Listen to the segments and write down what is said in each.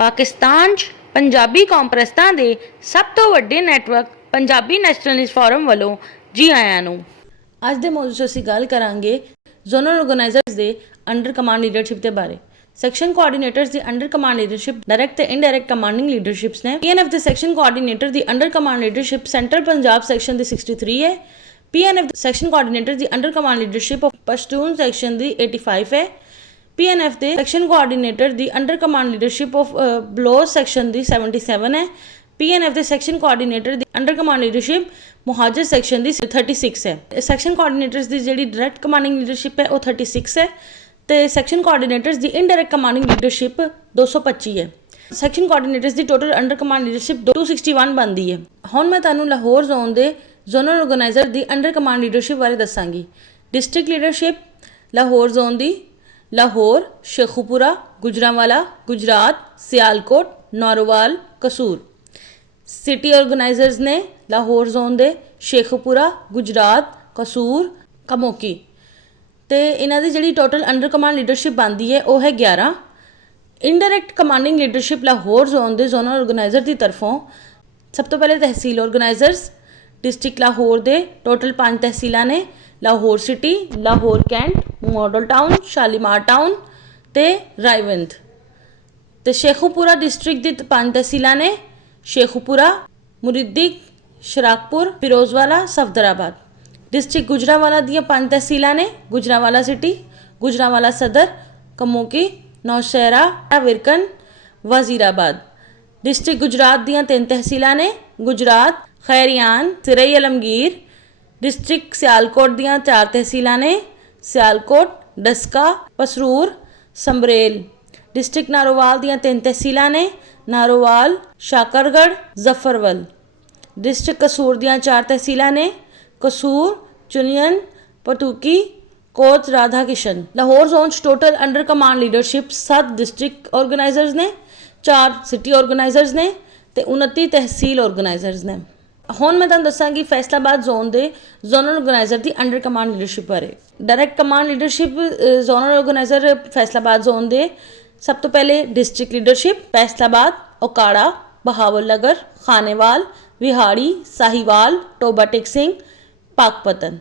ਪਾਕਿਸਤਾਨ 'ਚ ਪੰਜਾਬੀ ਕੌਮਪ੍ਰਸਤਾਂ ਦੇ ਸਭ ਤੋਂ ਵੱਡੇ ਨੈਟਵਰਕ ਪੰਜਾਬੀ ਨੈਸ਼ਨਲਿਸਟ ਫੋਰਮ ਵੱਲੋਂ ਜੀ ਆਇਆਂ ਨੂੰ। ਅੱਜ ਦੇ ਮੌਜੂ 'ਚ ਅਸੀਂ ਗੱਲ ਕਰਾਂਗੇ ਜ਼ੋਨਲ ਆਰਗੇਨਾਈਜ਼ਰਸ ਦੇ ਅੰਡਰ ਕਮਾਂਡ ਲੀਡਰਸ਼ਿਪ ਦੇ ਬਾਰੇ। ਸੈਕਸ਼ਨ ਕੋਆਰਡੀਨੇਟਰਸ ਦੀ ਅੰਡਰ ਕਮਾਂਡ ਲੀਡਰਸ਼ਿਪ ਡਾਇਰੈਕਟ ਤੇ ਇਨਡਾਇਰੈਕਟ ਕਮਾਂਡਿੰਗ ਲੀਡਰਸ਼ਿਪਸ ਨੇ। ਪੀਐਨਐਫ ਦੇ ਸੈਕਸ਼ਨ ਕੋਆਰਡੀਨੇਟਰ ਦੀ under command leadership central Punjab section ਦੀ 63 ਹੈ। ਪੀਐਨਐਫ ਦੇ section coordinator the under command leadership of Pashtun section ਦੀ 85 ਹੈ। पीएनएफ ਦੇ section coordinator the under command leadership of blower section ਦੀ 77 ਹੈ। ਪੀਐਨਐਫ ਦੇ section coordinator ਦੀ under command leadership ਮੁਹਾਜਰ section ਦੀ 36 ਹੈ। Section coordinators ਦੀ ਜਿਹੜੀ direct commanding leadership ਹੈ ਉਹ 36 ਹੈ ਤੇ ਸੈਕਸ਼ਨ ਕੋਆਰਡੀਨੇਟਰਸ ਦੀ ਇਨਡਾਇਰੈਕਟ ਕਮਾਂਡਿੰਗ ਲੀਡਰਸ਼ਿਪ 225 ਹੈ। ਸੈਕਸ਼ਨ ਕੋਆਰਡੀਨੇਟਰਸ ਦੀ ਟੋਟਲ ਅੰਡਰ ਕਮਾਂਡ ਲੀਡਰਸ਼ਿਪ 261 ਬਣਦੀ ਹੈ। ਹੁਣ ਮੈਂ ਤੁਹਾਨੂੰ ਲਾਹੌਰ ਜ਼ੋਨ ਦੇ ਜ਼ੋਨਲ ਆਰਗੇਨਾਈਜ਼ਰ ਦੀ ਅੰਡਰ ਕਮਾਂਡ ਲੀਡਰਸ਼ਿਪ ਬਾਰੇ ਦੱਸਾਂਗੀ। ਡਿਸਟ੍ਰਿਕਟ ਲੀਡਰਸ਼ਿਪ ਲਾਹੌਰ ਜ਼ੋਨ ਦੀ लाहौर, शेखुपुरा, गुजरांवाला, गुजरात, सियालकोट, नौरोवाल, कसूर। सिटी ऑर्गेनाइजर्स ने लाहौर जोन दे शेखुपुरा, गुजरात, कसूर, कमोकी ते इन्हां दी जिहड़ी टोटल अंडर कमांड लीडरशिप बनदी है वो है 11। Indirect commanding leadership Lahore zone दे जोनल ऑर्गेनाइजर की तरफों सब तो पहले तहसील ऑर्गेनाइजर्स डिस्ट्रिक्ट लाहौर दे टोटल 5 तहसीलां ने। Lahore city, Lahore cantt, model town, Shalimar town ते रायवंद। ते शेखुपुरा डिस्ट्रिक्ट दी 5 तहसीलां ने। शेखुपुरा, मुरिद्दिक, शराकपुर, फिरोजवाला, सफदराबाद। डिस्ट्रिक्ट गुजरांवाला दी 5 तहसीलां ने। गुजरांवाला सिटी, गुजरांवाला सदर, कमोकी, नौशहरा, विरकन, वजीराबाद। डिस्ट्रिक्ट गुजरात दी 3 तहसीलां ने। गुजरात, खैरियान, सिरई अलमगीर। डिस्ट्रिक्ट सियालकोट दी 4 तहसीलां ने। सियालकोट, डस्का, पसरूर, संबरेल। डिस्ट्रिक्ट नारोवाल दी 3 तहसीलां ने। नारोवाल, शाकरगढ़, जफरवल। डिस्ट्रिक्ट कसूर दी 4 तहसीलां ने। Kasur, Chunian, Pattoki, Kot Radha Kishan. Lahore zone total under command leadership 7 district organisers ने, 4 सिटी ऑर्गेनाइजर्स ने ते 29 तहसील ऑर्गेनाइजर्स ने। ਹੁਣ ਮੈਂ ਤੁਹਾਨੂੰ ਦੱਸਾਂਗੀ ਫੈਸਲਾਬਾਦ ਜ਼ੋਨ ਦੇ ਜ਼ੋਨਲ ਆਰਗੇਨਾਈਜ਼ਰ ਦੀ ਅੰਡਰ ਕਮਾਂਡ ਲੀਡਰਸ਼ਿਪ ਬਾਰੇ। Direct command leadership zonal organizer Faisalabad zone ਦੇ ਸਭ ਤੋਂ ਪਹਿਲੇ district leadership Faisalabad, Okara, Bahawalnagar, Khanewal, Vehari, Sahiwal, Toba Tek Singh, Pakpattan.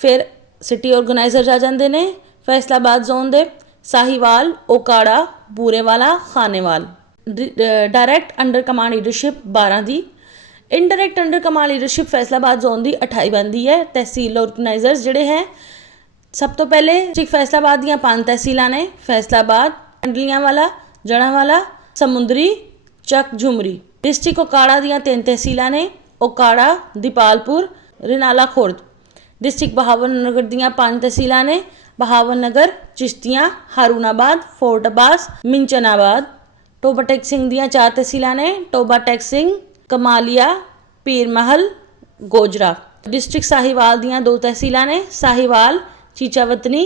फिर सिटी ऑर्गेनाइजर आ जाते हैं फैसलाबाद जोन दे Sahiwal, Okara, Burewala, Khanewal. Direct under command leadership 12 दी। Indirect under command leadership Faisalabad zone की 28 बनती है। तहसील ऑर्गेनाइजर्स जोड़े हैं सब तो पहले डिस्ट्रिक्ट फैसलाबाद दी 5 तहसीलां ने। फैसलाबाद, कंडलियांवाला, जड़ांवाला, समुंदरी, चक झुमरी। डिस्ट्रिक्ट ओकाड़ा दी 3 तहसीलां ने। ओकाड़ा, दीपालपुर, रिनाला खुर्द। डिस्ट्रिक्ट बहावल नगर दी 5 तहसीलां ने। बहावल नगर, चिश्तियाँ, हारूनाबाद, फोर्ट अब्बास, मिंचनाबाद। टोबा टेक सिंह दी 4 तहसीलां ने। टोबा टेक सिंह, कमालिया, पीर महल, गोजरा। डिस्ट्रिक्ट साहिवाल दी 2 तहसीलां ने। साहिवाल, चीचावतनी।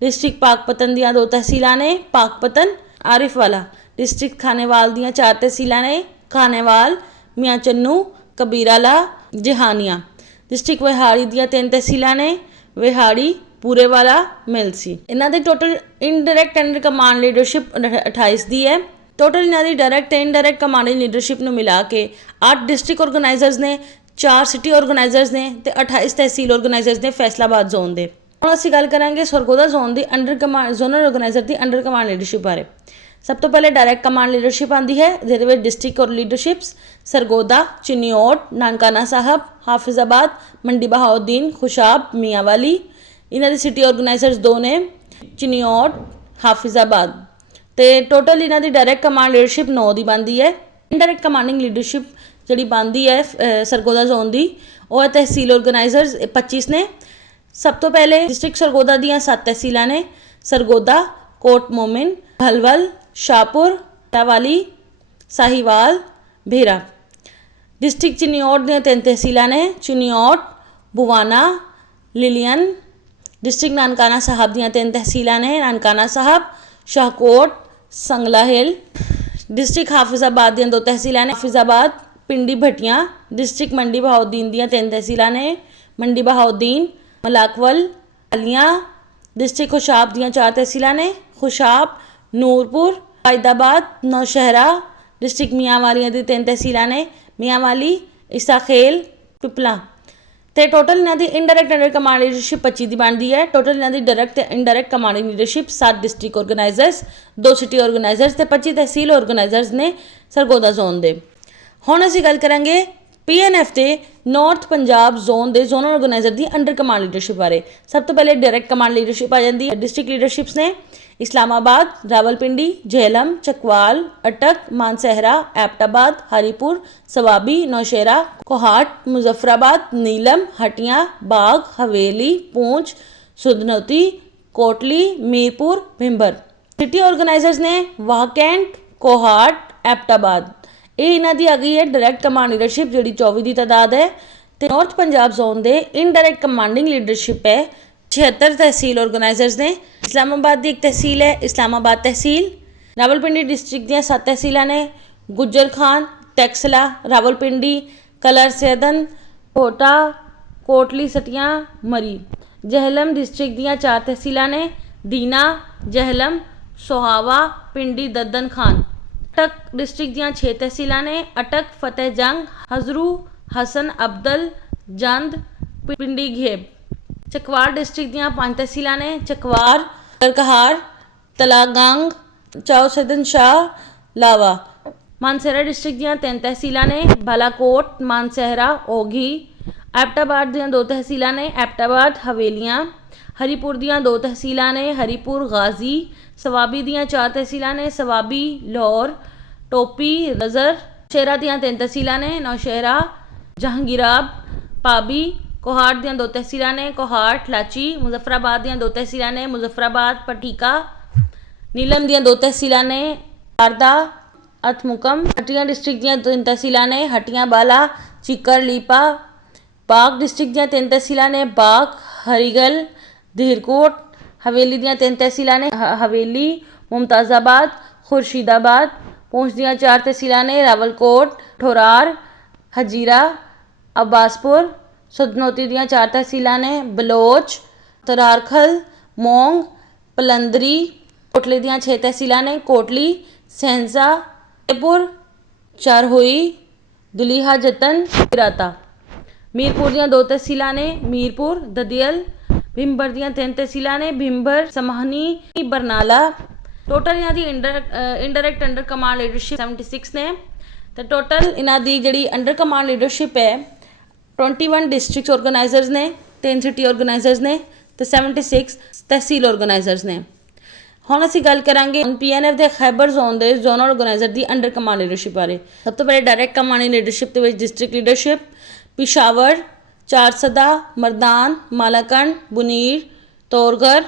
डिस्ट्रिक्ट पाकपतन दी 2 तहसीलां ने। पाकपतन, आरिफवाला। डिस्ट्रिक्ट खानेवाल दी 4 तहसीलां ने। खानेवाल, मियाँ चन्नू, कबीराला, जहानिया। डिस्ट्रिक्ट विहाड़ी दी 3 तहसीलां ने। विहाड़ी, पूरेवाला, मिलसी। इन्हां दे total indirect under command leadership 28 दी है। टोटल इन्हां दी डायरैक्ट ते इनडायरैक्ट कमांडिंग लीडरशिप नूं मिला के 8 डिस्ट्रिक्ट ऑर्गेनाइजर्स ने, 4 सिटी ऑर्गेनाइजर्स ने ते 28 तहसील ऑर्गेनाइजर्स ने फैसलाबाद जोन दे। हुण असीं गल करांगे Sargodha zone the under command zonal organiser the under command leadership बारे। सब तो पहले डायरैक्ट कमांड लीडरशिप आती है जिहदे विच डिस्ट्रिक्ट और लीडरशिप्स सरगोदा, चिन्योट, नानकाना साहब, हाफिजाबाद, मंडी बहाउद्दीन, खुशाब, मियांवाली। इन्हां दी सिटी ऑर्गेनाइजर्स 2 ने, चिन्योट, हाफिजाबाद। तो टोटल इन्हां दी डायरैक्ट कमांड लीडरशिप 9 दी बनती है। इनडायरैक्ट कमांडिंग लीडरशिप जिहड़ी बनती है सरगोदा जोन दी वो है तहसील ऑर्गेनाइजर्स 25 ने। सब तो पहले डिस्ट्रिक्ट सरगोदा दी 7 तहसीलां ने। सरगोदा, कोट मोमिन, भलवल, शाहपुर, टावाली, साहिवाल, भेरा। डिस्ट्रिक्ट चिन्योट दी 3 तहसीलां ने। चिन्योट, बुवाना, लिलियन। डिस्ट्रिक्ट नानकाना साहब दी 3 तहसीलां ने। नानकाना साहब, शाहकोट, संगला हिल। डिस्ट्रिक्ट हाफिजाबाद दी 2 तहसीलां ने। हाफिजाबाद, पिंडी भटियां। डिस्ट्रिक्ट मंडी बहाउद्दीन दी 3 तहसीलां ने। मंडी बहाउद्दीन, मलाकवल, अलियां। डिस्ट्रिक्ट खुशाब दी 4 तहसीलां ने। खुशाब, नूरपुर, फैदाबाद, नौशहरा डिस्ट्रिक्ट मियांवाली दी 3 तहसीलां ने, मियांवाली, इसाखेल, पिपला। ਤੇ ਟੋਟਲ ਇਹਨਾਂ ਦੀ ਇਨਡਾਇਰੈਕਟ ਅੰਡਰ ਕਮਾਂਡ ਲੀਡਰਸ਼ਿਪ 25 ਦੀ ਬਣਦੀ ਹੈ। ਟੋਟਲ ਇਹਨਾਂ ਦੀ ਡਾਇਰੈਕਟ ਤੇ indirect commanding leadership 7 district organisers, 2 city organisers ਤੇ 25 ਤਹਿਸੀਲ ਆਰਗੇਨਾਈਜ਼ਰਸ ਨੇ ਸਰਗੋਦਾ ਜ਼ੋਨ ਦੇ। ਹੁਣ ਅਸੀਂ ਗੱਲ ਕਰਾਂਗੇ PNF ਦੇ ਨਾਰਥ ਪੰਜਾਬ ਜ਼ੋਨ ਦੇ ਜ਼ੋਨਲ ਆਰਗੇਨਾਈਜ਼ਰ ਦੀ ਅੰਡਰ ਕਮਾਂਡ ਲੀਡਰਸ਼ਿਪ ਬਾਰੇ। ਸਭ ਤੋਂ ਪਹਿਲੇ ਡਾਇਰੈਕਟ ਕਮਾਂਡ ਲੀਡਰਸ਼ਿਪ ਆ ਜਾਂਦੀ ਹੈ। ਡਿਸਟ੍ਰਿਕਟ ਲੀਡਰਸ਼ਿਪਸ ਨੇ इस्लामाबाद, रावलपिंडी, झेलम, चकवाल, अटक, मानसहरा, एबटाबाद, हरीपुर, सवाबी, नौशेरा, कोहाट, मुजफ्फराबाद, नीलम, हटियां, बाग, हवेली, पूंछ, सुधनौती, कोटली, मीरपुर, भिंबर। सिटी ऑर्गेनाइजर्स ने वाहकैंट, कोहाट, एबटाबाद। ये इन्हां दी आ गई है डायरैक्ट कमांड लीडरशिप जिहड़ी 24 की तादाद है। तो नॉर्थ पंजाब जोन के इनडायरैक्ट कमांडिंग लीडरशिप है 76 तहसील ऑर्गेनाइजर्स ने। इस्लामाबाद की एक तहसील है इस्लामाबाद तहसील। रावलपिंडी डिस्ट्रिक्ट दी 7 तहसीलां ने, गुज्जर खान, टैक्सला, रावलपिंडी, कलर सैदन, कोटा, कोटली सटियां, मरी। जहलम डिस्ट्रिक्ट दी 4 तहसीलां ने, दीना, जहलम, सोहावा, पिंडी, दद्दन खान। अटक डिस्ट्रिक्ट दी 6 तहसीलां ने, अटक, फतेह जंग, हजरू, हसन अब्दल, जंद, पिंडी घेब। चकवार डिस्ट्रिक्ट दी 5 तहसीलां ने, चकवार, करकहार, तलागांग, चौसदन शाह, लावा। मानसहरा डिस्ट्रिक्ट दी 3 तहसीलां ने, बालाकोट, मानसहरा, ओघी। एबटाबाद दी 2 तहसीलां ने, एबटाबाद, हवेलियां। हरीपुर दी 2 तहसीलां ने, हरीपुर, गाजी। सवाबी दी 4 तहसीलां ने, सवाबी, लाहौर, टोपी, रजर। नौशेरा दी 3 तहसीलां ने, नौशेरा, जहांगीराब, पाबी। कोहाट दी 2 तहसीलां ने, कोहाट, लाची। मुजफ्फराबाद दी 2 तहसीलां ने, मुजफ्फराबाद, पटीका। नीलम दी 2 तहसीलां ने, शारदा, अथमुकम। हटियां डिस्ट्रिक्ट दी 3 तहसीलां ने, हटियां, बाला, चिकर, लीपा। बाग डिस्ट्रिक्ट दी 3 तहसीलां ने, बाग, हरिगल, धीरकोट। हवेली दी 3 तहसीलां ने, हवेली, मुमताज़ाबाद, खुर्शीदाबाद। पूंछ दी 4 तहसीलां ने, रावलकोट, ठोरार, हजीरा, अब्बासपुर। सुधनौती दी 4 तहसीलां ने, बलोच, तरारखल, मोंग, पलंदरी। कोटले दी 6 तहसीलां ने, कोटली, सहंसा, फतेहपुर, चारहोई, दुलीहा जतन, राता। मीरपुर दी 2 तहसीलां ने, मीरपुर, ददियल। भिंबर दी 3 तहसीलां ने, भिंबर, समहनी, बरनाला। टोटल इन्हां दी इंडायरैक्ट अंडर कमांड लीडरशिप 76 ने। तो टोटल इन्हां दी जिहड़ी अंडर कमांड लीडरशिप है 21 डिस्ट्रिक्ट ऑर्गेनाइजर्स ने, 10 सिटी ऑर्गेनाइजर्स ने तो 76 तहसील ऑर्गेनाइजर्स ने। ਹੁਣ ਅਸੀਂ ਗੱਲ ਕਰਾਂਗੇ PNF ਦੇ ਖੈਬਰ ਜ਼ੋਨ ਦੇ ਜ਼ੋਨਲ ਆਰਗੇਨਾਈਜ਼ਰ ਦੀ ਅੰਡਰ ਕਮਾਂਡ ਲੀਡਰਸ਼ਿਪ ਬਾਰੇ। ਸਭ ਤੋਂ ਪਹਿਲੇ ਡਾਇਰੈਕਟ ਕਮਾਂਡਿੰਗ ਲੀਡਰਸ਼ਿਪ ਦੇ ਵਿੱਚ district leadership Peshawar, Charsadda, Mardan, Malakand, Buner, Torghar,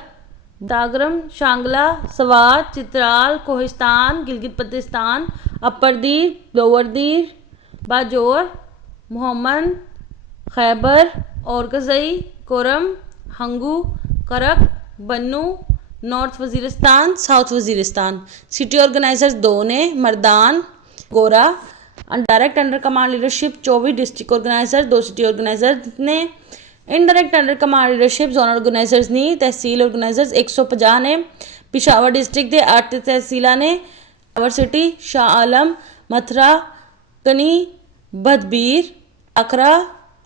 Dagram, Shangla, Swat, Chitral, Kohistan, Gilgit Baltistan, upper Dir, lower Dir, Bajaur, Mohmand, Khyber, Orakzai, Kurram, Hangu, Karak, Bannu, north Waziristan, south Waziristan. City organizers 2 ने, मरदान, गोरा। Direct under command leadership 24 district organizer, 2 city organizer ने। Indirect under command leadership zonal organisers नहीं, तहसील ऑर्गेनाइजर्स 150 ने। पिशावर डिस्ट्रिक्ट के 8 तहसीलां ने, पिशावर सिटी, शाह आलम, मथुरा, कनी, बदबीर, आखरा,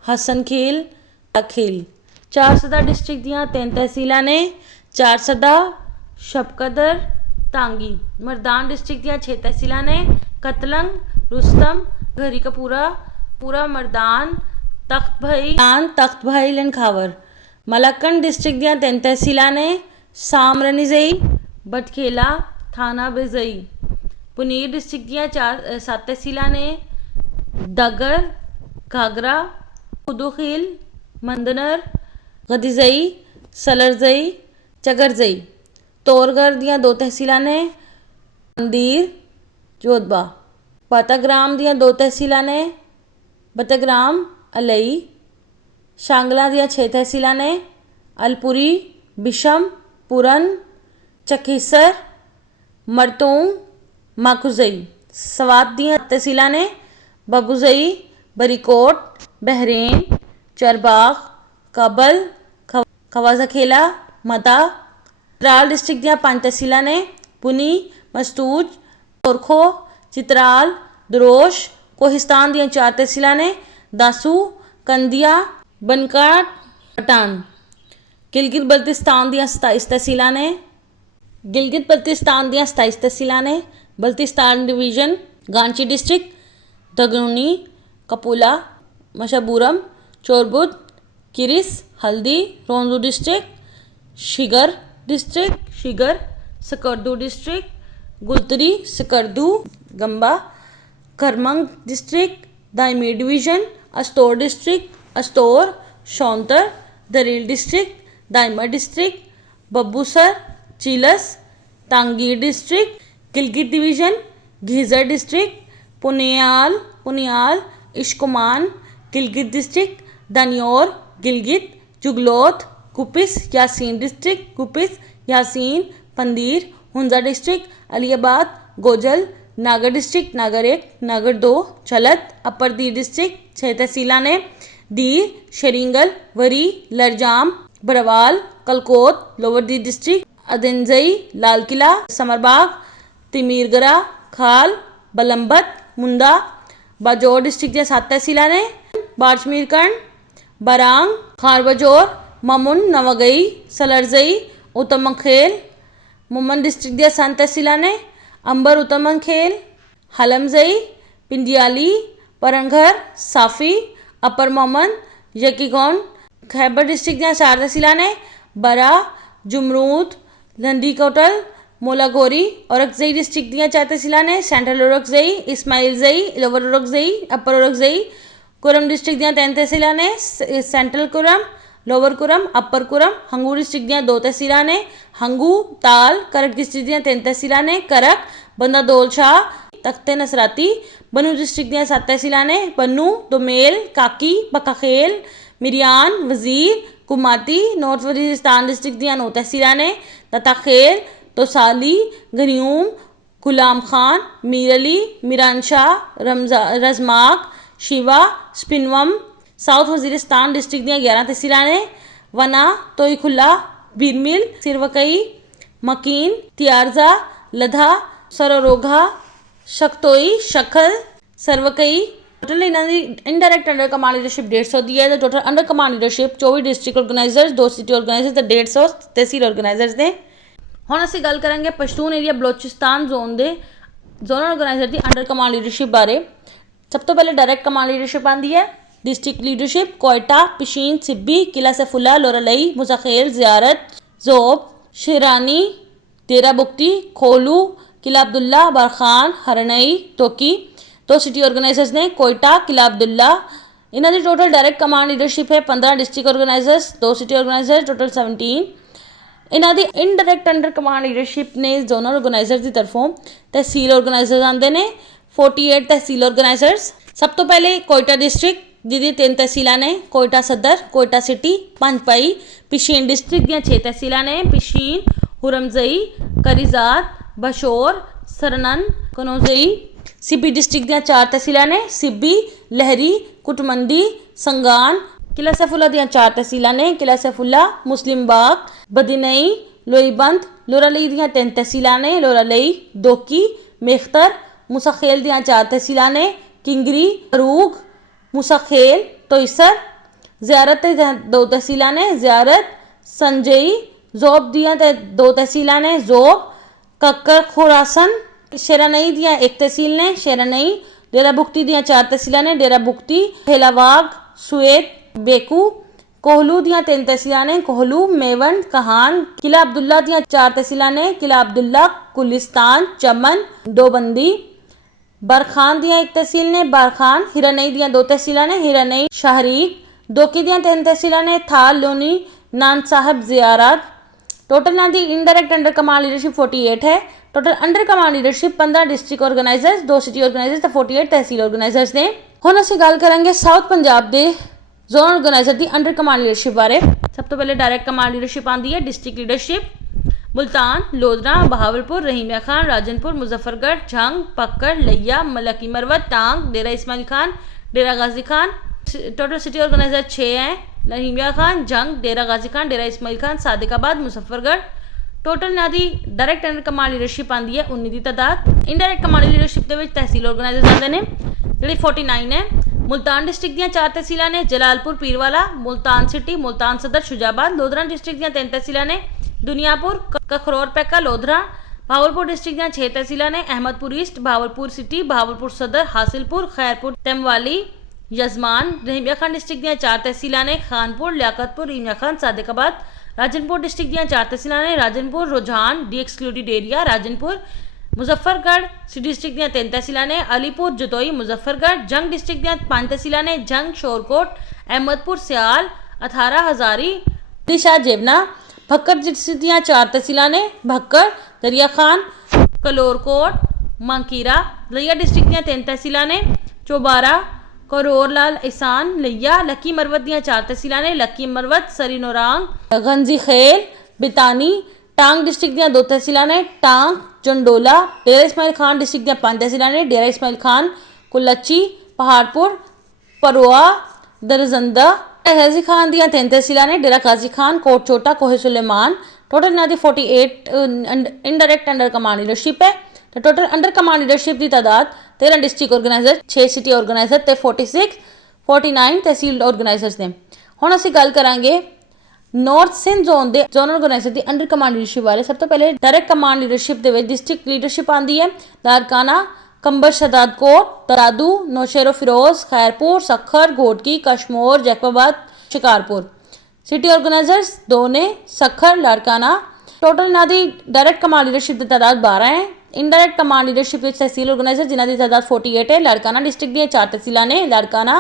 हसनखेल, अखेल। चारसदा डिस्ट्रिक्ट दी 3 तहसीलां ने, चारसदा, शबकदर, टांगी। मरदान डिस्ट्रिक्ट दी 6 तहसीलां ने, कतलंग, रुस्तम, घरी कपूरा, पूरा मरदान, तख्त भाई लनखावर। मलाकंड डिस्ट्रिक्ट दी 3 तहसीलां ने, सामरनीजई, बटखेला, थाना बेजई। पुनीर डिस्ट्रिक्ट दी 7 तहसीलां ने, दगर, घाघरा, उदुखिल, मंदनर, गदीजई, सलरजई, चगरजई। तोरगर दी 2 तहसीलां ने, मंदीर, जोधबा। बाताग्राम दी 2 तहसीलां ने, बतग्राम, अलई। शांगला दी 6 तहसीलां ने, अलपुरी, बिशम, पुरन, चकीसर, मरतूम, माकुजई। सवात दी तहसीलां ने, बबूजई, बरीकोट, बहरेन, चरबाग, काबल, खवाजाखेला, मता। त्राल डिस्ट्रिक्ट दी 5 तहसीलां ने, पुनी, मस्तूज, गोरखो, चित्राल, दरोश, कोहिस्तान ਦੀਆਂ 4 तहसीलां ने, दासू, कंदिया, बनकाट, पठान। गिलगित बल्तिस्तान ਦੀਆਂ 27 तहसीलां ने, गिलगित बल्तिस्तान ਦੀਆਂ 27 तहसीलां ने, Baltistan division, Ghanche district, Daghoni, Khaplu, Mashabrum, Chorbat, Keris, Haldi, Rondu district, Shigar, Skardu district, Gultari, Skardu, Gamba, Kharmang district, Diamer division, Astore district, Astore, Shounter, Darel district, Diamer district, Babusar, Chilas, Tangir district, Gilgit division, Ghizer district, Punial, Ishkoman, Gilgit district, Danyore, Gilgit, Juglot, Gupis, Yasin district, Gupis, Yasin, Phander, Hunza district, Aliabad, Gojal, Nagar district, नागर 1, नागर 2, चलत, अपर दीर डिस्ट्रिक्ट, 6 तहसीलां ने, दीर, शरिंगल, वरी, लरजाम, बरवाल, कलकोत, लोअर दीर डिस्ट्रिक्ट, अदिनजई, लाल किला, समरबाग, तिमीरगरा, खाल, बलम्बत, मुंदा, बाजौर डिस्ट्रिक्ट ਦੀਆਂ 7 तहसीलां ने, बाड़मेर कंड, बरांग, खारबजौर, ममुन, नवागई, सलरजई, उतमखेल, मुमन डिस्ट्रिक्ट ਦੀਆਂ 7 तहसीलां ने, अंबर, उतमखेल, हलमजई, पिंडियाली, परंघर, साफी, अपर मोमन, यकीगौन, खैबर डिस्ट्रिक्ट ਦੀਆਂ 4 तहसीलां ने, बरा, जुमरूद, लंदी कोटल, मोलागोरी, औरकजई डिस्ट्रिक्ट ਦੀਆਂ 4 तहसीलां ने, सेंट्रल औरकजई, इस्माइलजई, लोअर औरकजई, अपर औरकजई, कुरम डिस्ट्रिक्ट ਦੀਆਂ 3 तहसीलां ने, सेंट्रल कुरम, लोअर कुरम, अपर कुरम, हंगू डिस्ट्रिक्ट ਦੀਆਂ 2 तहसीलां ने, हंगू, ताल, करक डिस्ट्रिक्ट ਦੀਆਂ 3 तहसीलां ने, करक, बंदा दौल शाह, तख्ते नसराती, बनू डिस्ट्रिक्ट ਦੀਆਂ 7 तहसीलां ने, बनू, दोमेल, काकी, बकाखेल, मिरियान, वजीर, कुमाती, नॉर्थ वजीरिस्तान डिस्ट्रिक्ट ਦੀਆਂ 9 तहसीलां ने, तताखेल, तोसाली, गनियूम, गुलाम खान, मीर अली, मीरानशाह, रजमाक, शिवा, स्पिनवम, साउथ वजीरिस्तान डिस्ट्रिक्ट ਦੀਆਂ 11 तहसीलां ने, वना, तोईखुल्ला, बीरमिल, सिरवकई, मकीन, तियारजा, लधा, सरोरोघा, शक्तोई, शखल, सरवकई। टोटल इन्हों की इनडायरैक्ट अंडर कमांड लीडरशिप 150 दी है। तो total under command leadership 24 district organisers, 2 city organisers ਤੇ 150 तहसील ऑर्गेनाइजर्स ने। ਹੁਣ ਅਸੀਂ ਗੱਲ ਕਰਾਂਗੇ ਪਸ਼ਤੂਨ ਏਰੀਆ ਬਲੋਚਿਸਤਾਨ ਜ਼ੋਨ ਦੇ ਜ਼ੋਨਲ ਆਰਗੇਨਾਈਜ਼ਰ ਦੀ ਅੰਡਰ ਕਮਾਂਡ ਲੀਡਰਸ਼ਿਪ ਬਾਰੇ। ਸਭ ਤੋਂ ਪਹਿਲੇ डायरेक्ट कमांड लीडरशिप आती है। डिस्ट्रिक्ट लीडरशिप कोयटा, पिशीन, सिब्बी, किला सैफुल्ला, लोरालई, मुसाखेल, ज़ियारत, ज़ोब, शिरानी, डेरा बुगटी, खोलू, किला अब्दुल्ला, बारखान, हरनई, टोकी। 2 सिटी ऑर्गेनाइजर्स ने कोयटा, किला अब्दुल्ला। इन्हों की टोटल डायरेक्ट कमांड लीडरशिप है 15 district organisers, 2 city organisers, total 17। इन्हों की इनडायरैक्ट अंडर कमांड लीडरशिप ने जोनल ऑर्गेनाइजर की तरफों तहसील ऑर्गेनाइजर आते हैं 48 तहसील ऑर्गेनाइजर्स। सब तो पहले कोयटा डिस्ट्रिक्ट जिहदी 3 तहसीलां ने, कोयटा सदर, कोयटा सिटी, पंजपाई। पिशीन डिस्ट्रिक्ट ਦੀਆਂ 6 तहसीलां ने, पिशीन, हुरमजई, करीजात, बशोर, सरनन, कनौजई। सिब्बी डिस्ट्रिक्ट ਦੀਆਂ 4 तहसीलां ने, सिब्बी, लहरी, कुटमंदी, संगान। किला सैफुल्ला ਦੀਆਂ 4 तहसीलां ने, किला सैफुल्ला, मुस्लिम बाग, बदीनई, लोईबंद। लोरालई ਦੀਆਂ 3 तहसीलां ने, लोरालई, दोकी, मेखतर। मुसाखेल ਦੀਆਂ 4 तहसीलां ने, किंगरी, रूग, मुसाखेल, तोईसर। ज़ियारत 2 तहसीलां ने, ज़ियारत, संजई। ज़ोब ਦੀਆਂ 2 तहसीलां ने, ज़ोब, कक्कर, खुरासन। शेरानई ਦੀਆਂ 1 तहसील ने, शेरानई। डेरा बुगटी ਦੀਆਂ 4 तहसीलां ने, डेरा बुगटी, हेलावाग, सुएत, बेकू। कोहलू ਦੀਆਂ 3 तहसीलां ने, कोहलू, मेवन, कहान। किला अब्दुल्ला ਦੀਆਂ 4 तहसीलां ने, किला अब्दुल्ला, कुलिस्तान, चमन, डोबंदी। बरखान ਦੀਆਂ 1 तहसील ने, बरखान। हिरानई ਦੀਆਂ 2 तहसीलां ने, हिरानई, शाहरीक। दोकी ਦੀਆਂ 3 तहसीलां ने, थाल, लोनी, नान साहब, ज़ियारत। टोटल इन्हों की इनडायरैक्ट अंडर कमांड लीडरशिप 48 है। Total under command leadership 15 district organisers, 2 city organisers, 48 tehsil organisers ने। हुण असीं गल करांगे साउथ पंजाब के जोनल ऑर्गेनाइजर की अंडर कमांड लीडरशिप बारे। सब तो पहले डायरेक्ट कमांड लीडरशिप आती है। डिस्ट्रिक्ट लीडरशिप मुल्तान, लोधरा, बहावलपुर, रहीमिया खान, राजनपुर, मुजफ्फरगढ़, झंग, पक्कड़, Layyah, Lakki Marwat, Tank, Dera Ismail Khan, Dera Ghazi Khan. Total city organiser 6 हैं। रहीमिया खान, झंग, डेरा गाजी खान, डेरा इस्माइल खान, सादिकाबाद, मुजफ्फरगढ़। ਟੋਟਲ ਇਹਨਾਂ ਦੀ ਡਾਇਰੈਕਟ ਅੰਡਰ ਕਮਾਂਡ ਲੀਡਰਸ਼ਿਪ ਆਉਂਦੀ ਹੈ 19 ਦੀ ਤਾਦਾਦ। ਇਨਡਾਇਰੈਕਟ ਕਮਾਂਡ ਲੀਡਰਸ਼ਿਪ ਦੇ ਵਿੱਚ ਤਹਿਸੀਲ ਆਰਗੇਨਾਈਜ਼ਰਸ ਆਉਂਦੇ ਨੇ ਜਿਹੜੇ 49 ਹੈ। मुल्तान डिस्ट्रिक्ट ਦੀਆਂ 4 ਤਹਿਸੀਲਾਂ ਨੇ, जलालपुर पीरवाला, मुल्तान सिटी, मुल्तान सदर, शुजाबाद। लोधरा डिस्ट्रिक्ट ਦੀਆਂ 3 तहसीलां ने, दुनियापुर, कखरौर पैका, लोधरा। भावलपुर डिस्ट्रिक्ट ਦੀਆਂ 6 तहसीलां ने, अहमदपुर ईस्ट, भावलपुर सिटी, भावलपुर सदर, हासिलपुर, खैरपुर, तमवाली, यजमान। रहमिया खान डिस्ट्रिक्ट ਦੀਆਂ 4 तहसीलां ने, खानपुर, लियाकतपुर, इमिया खान, सादिकाबाद। राजनपुर डिस्ट्रिक्ट ਦੀਆਂ 4 तहसीलां ने, राजनपुर, रुझान, D excluded area, Rajanpur. Muzaffargarh district ਦੀਆਂ 3 तहसीलां ने, अलीपुर, जतोई, मुजफ्फरगढ़। जंग डिस्ट्रिक्ट ਦੀਆਂ 5 तहसीलां ने, जंग, शोरकोट, अहमदपुर, सियाल, अथारा, हजारी, शाह जेवना। भक्कर डिस्ट्रिक्ट ਦੀਆਂ 4 तहसीलां ने, भक्कर, दरिया खान, कलोरकोट, मांकीरा। लिया डिस्ट्रिक्ट ਦੀਆਂ 3 तहसीलां ने, चौबारा, करोर लाल, एहसान, लिया। लक्की मरवत ਦੀਆਂ 4 तहसीलां ने, लक्की मरवत, सरीनोरांग, गंजी खेल, बितानी। टांग डिस्ट्रिक्ट ਦੀਆਂ 2 तहसीलां ने, टांग, चंडोला। डेरा इस्माइल खान डिस्ट्रिक्ट ਦੀਆਂ 5 तहसीलां ने, डेरा इस्माइल खान, कुल्लची, पहाड़पुर, परोआ, दरजंदा। गाजी खान ਦੀਆਂ 3 तहसीलां ने, डेरा गाजी खान, कोट छोटा, कोहे सुलेमान। टोटल ਇਹਨਾਂ ਦੀ 48 इनडायरेक्ट अंडर कमांड लीडरशिप है। तो टोटल अंडर कमांड लीडरशिप की तादाद 13 डिस्ट्रिक्ट ऑर्गेनाइजर, 6 सिटी ऑर्गेनाइजर ते 49 तहसील ऑर्गेनाइजर्स ने। हुण ਅਸੀਂ ਗੱਲ ਕਰਾਂਗੇ नॉर्थ सिंध जोन के जोनल ऑर्गेनाइजर की अंडर कमांड लीडरशिप बारे। सब तो पहले डायरेक्ट कमांड लीडरशिप के डिस्ट्रिक्ट लीडरशिप आती है। लारकाना, कंबर, शहजादकोट, दादू, नौशेरो फिरोज, खैरपुर, सखर, घोटकी, कश्मोर, जैकबाबाद, शिकारपुर। सिटी ऑर्गेनाइजर्स 2 ने, सखर, लारकाना। टोटल इन्हों की डायरेक्ट कमांड लीडरशिप की तादाद 12 है। इनडायरेक्ट कमांड लीडरशिप तहसील ऑर्गेनाइजर जिन्हों की तादाद 48 है। लारकाना डिस्ट्रिक्ट दी 4 तहसीलां ने, लारकाना,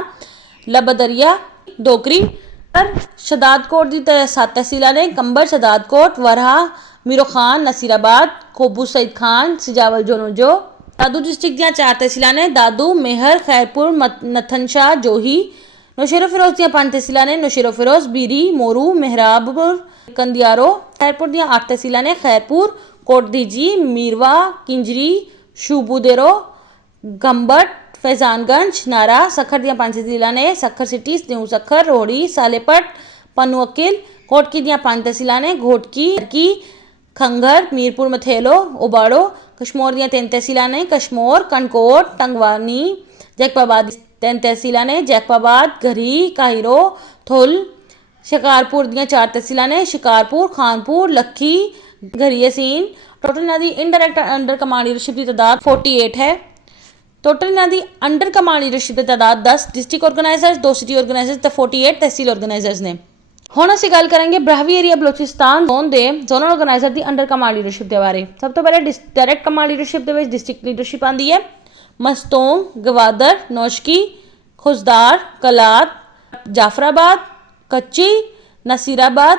लबदरिया, डोकरी। शहजादकोट की 7 तहसीलां ने, कंबर, शहजादकोट, वरहा, मीरो खान, नसीराबाद, खोबू सईद खान, सिजावल, जोनोजो। दादू डिस्ट्रिक्ट दी 4 तहसीलां ने, दादू, मेहर, खैरपुर, नथनशाह, जोही। नौशेरो फिरोज दी 5 तहसीलां ने, नौशेरो फिरोज, बीरी, मोरू, मेहराबपुर, कंदियारो। खैरपुर दी 8 तहसीलां ने, खैरपुर, कोटदीजी, मीरवा, किंजरी, शूबुदेरो, गंबट, फैजानगंज, नारा। सखर दी 5 तहसीलां ने, सखर सिटी, न्यू सखर, रोहड़ी, सालेपट, पनुअकिल। घोटकी दी 5 तहसीलां ने, घोटकी, खंगर, मीरपुर, मथेलो, उबाड़ो। कश्मोर दी 3 तहसीलां ने, कश्मोर, कनकोट, टंगवानी। जैकबाबाद 3 तहसीलां ने, जैकबाबाद, घरी, काहिरो, थुल। शिकारपुर दी 4 तहसीलां ने, शिकारपुर, खानपुर, लखी, घरियासीन। टोटल इन्हों की इनडायरेक्ट अंडर कमांड लीडरशिप की तादाद 48 है। टोटल इन्हों की अंडर कमांड लीडरशिप की तादाद 10 डिस्ट्रिक्ट ऑर्गेनाइजर्स, 2 सिटी ऑर्गेनाइजर्स तो 48 तहसील ऑर्गेनाइजर्स ने। हुण असीं गल करांगे ब्राहवी एरिया बलोचिस्तान जोन के जोनल ऑर्गेनाइजर की अंडर कमांड लीडरशिप के बारे। सब तो पहले डायरेक्ट कमांड लीडरशिप के डिस्ट्रिक्ट लीडरशिप आती है। मस्तोंग, गवादर, नौशकी, खुजदार, कलात, जाफराबाद, कच्ची, नसीराबाद,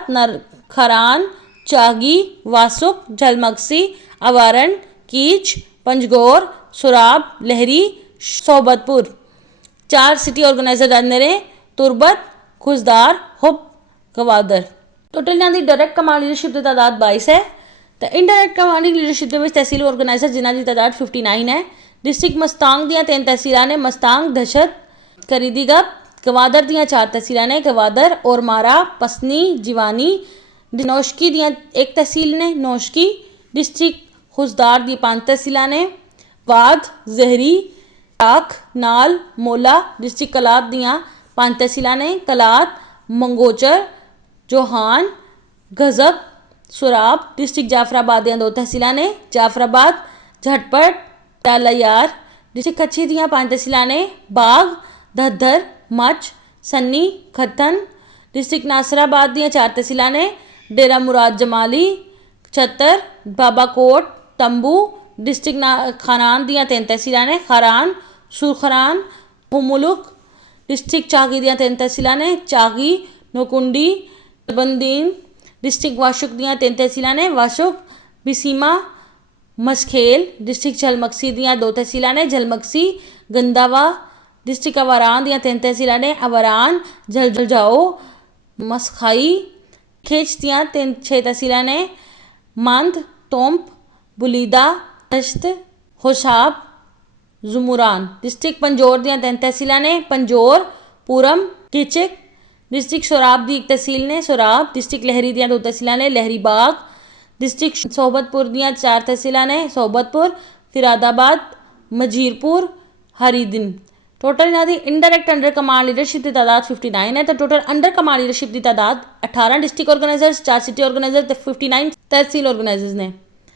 खरान, चागी, वासुक, झलमगसी, अवारण, कीच, पंजगोर, सुराब, लहरी, सोबतपुर। 4 सिटी ऑर्गेनाइजर आते हैं, तुरबत, खुजदार, हुब, गवादर। टोटल इन्हों की डायरेक्ट कमांड लीडरशिप की तादाद 22 है। तो इनडायरेक्ट कमांडिंग लीडरशिप के तहसील ऑर्गेनाइजर जिन्हों की तादाद 59 है। डिस्ट्रिक्ट मस्तांग दी 3 तहसीलां ने, मस्तांग, दशत, करीदीगप। गवादर दी 4 तहसीलां ने, गवादर, ओरमारा, पसनी, जीवानी। नौशकी दी 1 तहसील ने, नौशकी। डिस्ट्रिक्ट खुजदार दी 5 तहसीलां ने, वाद, जहरी, टाक, नाल, मोला। डिस्ट्रिक्ट कलात दियाँ 5 तहसीलां ने, कलात, मंगोचर, जोहान, गजब, सुराब। डिस्ट्रिक्ट जाफराबाद दियाँ 2 तहसीलां ने, जाफराबाद, झटपट, टालायार। डिस्ट्रिक्ट कच्छी दियाँ 5 तहसीलां ने, बाग, धद्धर, मच, सन्नी, खत्तन। डिस्ट्रिक्ट नासराबाद दियाँ 4 तहसीलां ने, डेरा मुराद जमाली, छत्तर, बाबाकोट, तंबू। डिस्ट्रिक्ट खानान दियाँ 3 तहसीलां ने, खारान, सुरखरान, मुमुलुक। डिस्ट्रिक्ट चागी दियाँ 3 तहसीलां ने, चागी, नोकुंडी, बंदीन। डिस्ट्रिक्ट वाशुक दियाँ 3 तहसीलां ने, वाशुक, बिसीमा, मसखेल। डिस्ट्रिक्ट झलमगसी दियाँ 2 तहसीलां ने, झलमगसी, गंदावा। डिस्ट्रिक्ट अवारान दियाँ 3 तहसीलां ने, अवारान, झलझाओ, मसखाई। खेच दियाँ 6 तहसीलां ने, मंद, तोंप, बुलीदा, दश्त, खुशाब, जुमुरान। डिस्ट्रिक्ट पंजोर दियाँ 3 तहसीलां ने, पंजोर, पूरम, किचक। डिस्ट्रिक्ट सोराब दी 1 तहसील ने, सोराब। डिस्ट्रिक्ट लहरी दियाँ 2 तहसीलां ने, लहरी बाग, डिस्ट्रिक्ट सोहबतपुर ਦੀਆਂ 4 ਤਹਿਸੀਲਾਂ ਨੇ, सोहबतपुर, फिरादाबाद, मजीरपुर, हरिदिन। टोटल ਇਹਨਾਂ ਦੀ इनडायरेक्ट अंडर कमांड लीडरशिप की तादाद 59 है। तो टोटल अंडर कमांड लीडरशिप की तादाद 18 डिस्ट्रिक्ट ऑर्गेनाइजर्स, 4 सिटी ऑर्गेनाइजर ਤੇ 59 तहसील ऑर्गेनाइजर्स ने।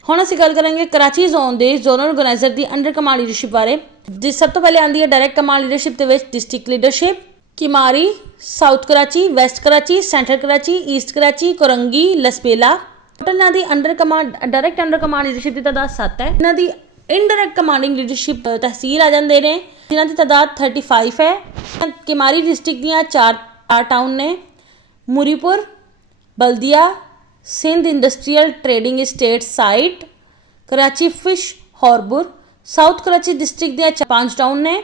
ਹੁਣ ਅਸੀਂ ਗੱਲ ਕਰਾਂਗੇ कराची जोन ਦੇ ਜ਼ੋਨਲ ਆਰਗੇਨਾਈਜ਼ਰ ਦੀ ਅੰਡਰ ਕਮਾਂਡ ਲੀਡਰਸ਼ਿਪ ਬਾਰੇ। ਜਿਸ ਸਭ ਤੋਂ ਪਹਿਲੇ ਆਉਂਦੀ ਹੈ ਡਾਇਰੈਕਟ ਕਮਾਂਡ ਲੀਡਰਸ਼ਿਪ ਦੇ ਵਿੱਚ district leadership, Kemari, south Karachi, west Karachi, central Karachi, east Karachi, Korangi, Lasbela. Total ਇਹਨਾਂ ਦੀ under command direct under command leadership ਦੀ ਤਾਦਾਦ 7 ਹੈ। ਇਹਨਾਂ ਦੀ इनडायरेक्ट कमांडिंग लीडरशिप तहसील आ ਜਾਂਦੇ ਨੇ ਜਿਨ੍ਹਾਂ ਦੀ ਤਾਦਾਦ 35 है। किमारी डिस्ट्रिक्ट ਦੀਆਂ 4 टाउन ने, Mauripur, Baldia, Sindh industrial trading estate site, Karachi fish harbour. South Karachi district ਦੀਆਂ 5 टाउन ने,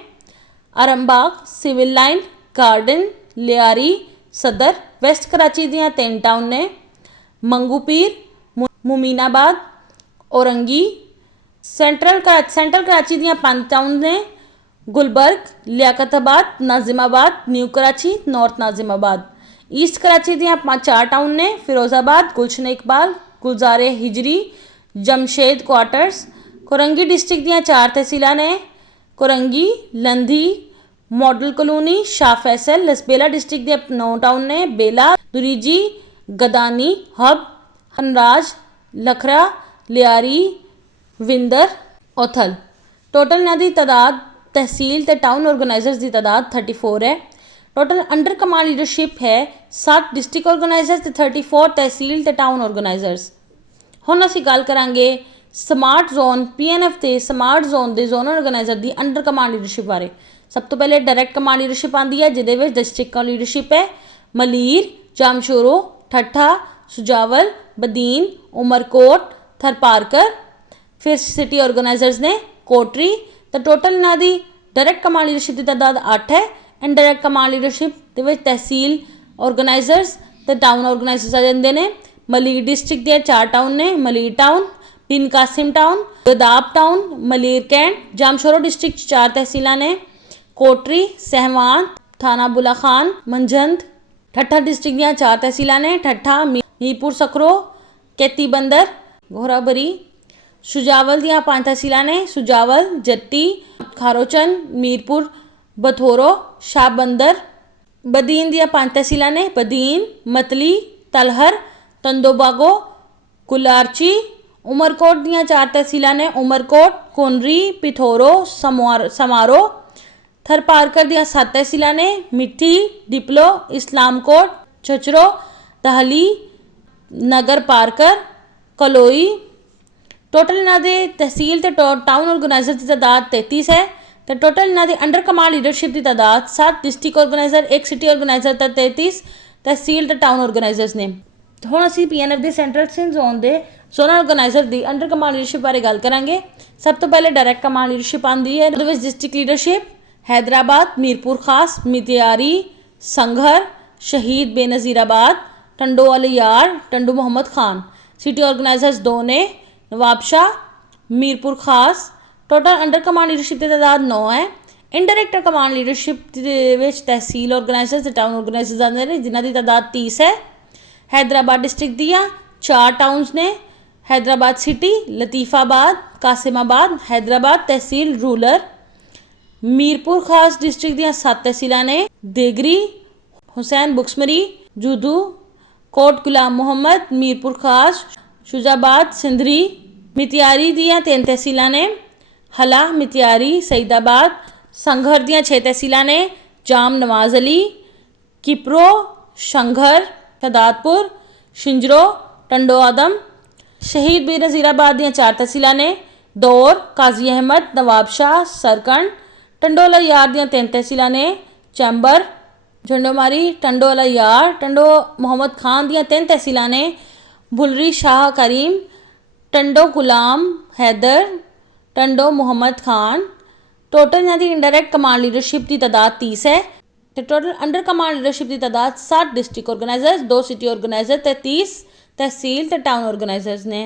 Arambagh, civil line, garden, Lyari, Saddar. West Karachi ਦੀਆਂ 3 टाउन ने, मंगूपीर, मुमीनाबाद, औरंगी। सेंट्रल कराची ਦੀਆਂ 5 टाउन ने, Gulberg, Liaquatabad, Nazimabad, new Karachi, north Nazimabad. East Karachi ਦੀਆਂ 4 टाउन ने, फिरोजाबाद, गुलशन इकबाल, गुलजार हिजरी, जमशेद क्वार्टर्स। कोरंगी डिस्ट्रिक्ट ਦੀਆਂ 4 तहसीलां ने, Korangi, लंधी, model colony, Shah Faisal. Lasbela district के 9 टाउन ने, बेला, दुरीजी, गदानी, हब, हनराज, लखरा, लियारी, विंदर, ओथल। टोटल ਇਹਨਾਂ ਦੀ ਤਾਦਾਦ तहसील ਤੇ टाउन ऑर्गेनाइजर्स की तादाद 34 है। टोटल अंडर कमांड लीडरशिप है 7 डिस्ट्रिक्ट ऑर्गेनाइजर्स ਤੇ 34 तहसील ਤੇ टाउन ऑर्गेनाइजर्स। ਹੁਣ ਅਸੀਂ ਗੱਲ ਕਰਾਂਗੇ ਸਮਾਰਟ ਜ਼ੋਨ PNF ਤੇ ਸਮਾਰਟ ਜ਼ੋਨ ਦੇ ਜ਼ੋਨਲ ਆਰਗੇਨਾਈਜ਼ਰ ਦੀ ਅੰਡਰ ਕਮਾਂਡ ਲੀਡਰਸ਼ਿਪ ਬਾਰੇ। ਸਭ ਤੋਂ ਪਹਿਲੇ ਡਾਇਰੈਕਟ ਕਮਾਂਡ ਲੀਡਰਸ਼ਿਪ ਆਉਂਦੀ ਹੈ ਜਿਹਦੇ ਵਿੱਚ ਡਿਸਟ੍ਰਿਕਟ ਲੀਡਰਸ਼ਿਪ ਹੈ ਮਲੀਰ, जामशोरो, ठट्ठा, सुजावल, बदीन, उमरकोट, थरपारकर। फिर सिटी ऑर्गेनाइजर्स ने कोटरी। तो टोटल ਇਹਨਾਂ ਦੀ डायरेक्ट कमांड लीडरशिप की तादाद 8 है। इनडायरेक्ट कमांड लीडरशिप ਦੇ ਵਿੱਚ तहसील ऑर्गेनाइजर्स ਤੇ टाउन ऑर्गेनाइजर्स आ ਜਾਂਦੇ ਨੇ। मलीर डिस्ट्रिक्ट ਦੀਆਂ 4 टाउन ने, Malir town, Bin Qasim town, Gadap town, Malir cantt. Jamshoro district 4 तहसीलां ने, कोटरी, सहवान, थाना बुला खान, मंझंद। ठट्ठा डिस्ट्रिक्ट ਦੀਆਂ 4 तहसीलां ने, ठट्ठा, मीरपुर सकरो, कैती बंदर, घोराबरी। सुजावल ਦੀਆਂ 5 तहसीलां ने, सुजावल, जट्टी, खारोचन, मीरपुर, बथोरो, शाह बंदर। बदीन ਦੀਆਂ 5 तहसीलां ने, बदीन, मतली, तलहर, तंदोबागो, कुलारची। उमरकोट ਦੀਆਂ 4 तहसीलां ने, उमरकोट, कोनरी, पिथोरो, समारो। थरपारकर ਦੀਆਂ 7 तहसीलां ने, मिठी, डिपलो, इस्लामकोट, छछरो, दहली, नगर पारकर, कलोई। टोटल ਇਹਨਾਂ ਦੇ तहसील ਤੇ टाउन ऑर्गेनाइजर ਦੀ ਤਾਦਾਦ 33 है। तो टोटल ਇਹਨਾਂ ਦੀ अंडर कमांड लीडरशिप की तादाद 7 डिस्ट्रिक्ट ऑर्गेनाइजर, 1 सिटी ऑर्गेनाइजर ਤੇ 33 तहसील ਤੇ टाउन ऑर्गेनाइजर्स ने। ਹੁਣ ਅਸੀਂ PNF ਦੇ ਸੈਂਟਰਲ ਸਿੰਧ ਜ਼ੋਨ ਦੇ ਜ਼ੋਨਲ ਆਰਗੇਨਾਈਜ਼ਰ ਦੀ ਅੰਡਰ ਕਮਾਂਡ ਲੀਡਰਸ਼ਿਪ ਬਾਰੇ ਗੱਲ ਕਰਾਂਗੇ। ਸਭ ਤੋਂ ਪਹਿਲੇ ਡਾਇਰੈਕਟ ਕਮਾਂਡ ਲੀਡਰਸ਼ਿਪ ਆਉਂਦੀ ਹੈ ਉਹਦੇ ਵਿੱਚ ਡਿਸਟ੍ਰਿਕਟ ਲੀਡਰਸ਼ਿਪ हैदराबाद, मीरपुर खास, मितियारी, संघर, शहीद बेनज़ीराबाद, टंडो अलियार, टंडू मोहम्मद खान। सिटी ऑर्गेनाइजर्स 2 ने, नवाबशाह, मीरपुर खास। टोटल अंडर कमांड लीडरशिप की तादाद 9 है। इनडायरेक्ट कमांड लीडरशिप तहसील ऑर्गेनाइजर्स ते टाउन ऑर्गेनाइजर्स आते हैं जिन्हों की तादाद 30 है। हैदराबाद डिस्ट्रिक्ट दियाँ 4 टाउन्स ने, हैदराबाद सिटी, लतीफ़ाबाद, कासिमाबाद, हैदराबाद तहसील रूरल। मीरपुर खास डिस्ट्रिक्ट ਦੀਆਂ 7 तहसीलां ने, देगरी, हुसैन बुक्समरी, जूदू, कोट गुलाम मोहम्मद, मीरपुर खास, शुजाबाद, सिंधरी। मितियारी ਦੀਆਂ 3 तहसीलां ने, हला, मितियारी, सईदाबाद। संघर ਦੀਆਂ 6 तहसीलां ने, जाम नवाज अली, किप्रो, शंघर, शहदादपुर, शिंजरो, टंडो आदम। शहीद बेनज़ीराबाद ਦੀਆਂ 4 तहसीलां ने, दौर, काजी अहमद, नवाबशाह, सरकंड। टंडोला यार ਦੀਆਂ 3 तहसीलां ने, चैंबर, झंडोमारी, टंडोला यार, टंडो मोहम्मद खान ਦੀਆਂ 3 तहसीलां ने, भुलरी शाह करीम, टंडो गुलाम हैदर, टंडो मोहम्मद खान। टोटल ਇਹਨਾਂ ਦੀ इनडायरेक्ट कमांड लीडरशिप की तादाद 30 है। तो टोटल अंडर कमांड लीडरशिप की तादाद 7 डिस्ट्रिक्ट ऑर्गेनाइजर्स, 2 सिटी ऑर्गेनाइजर, 30 तहसील ते टाउन ऑर्गेनाइजर्स ने।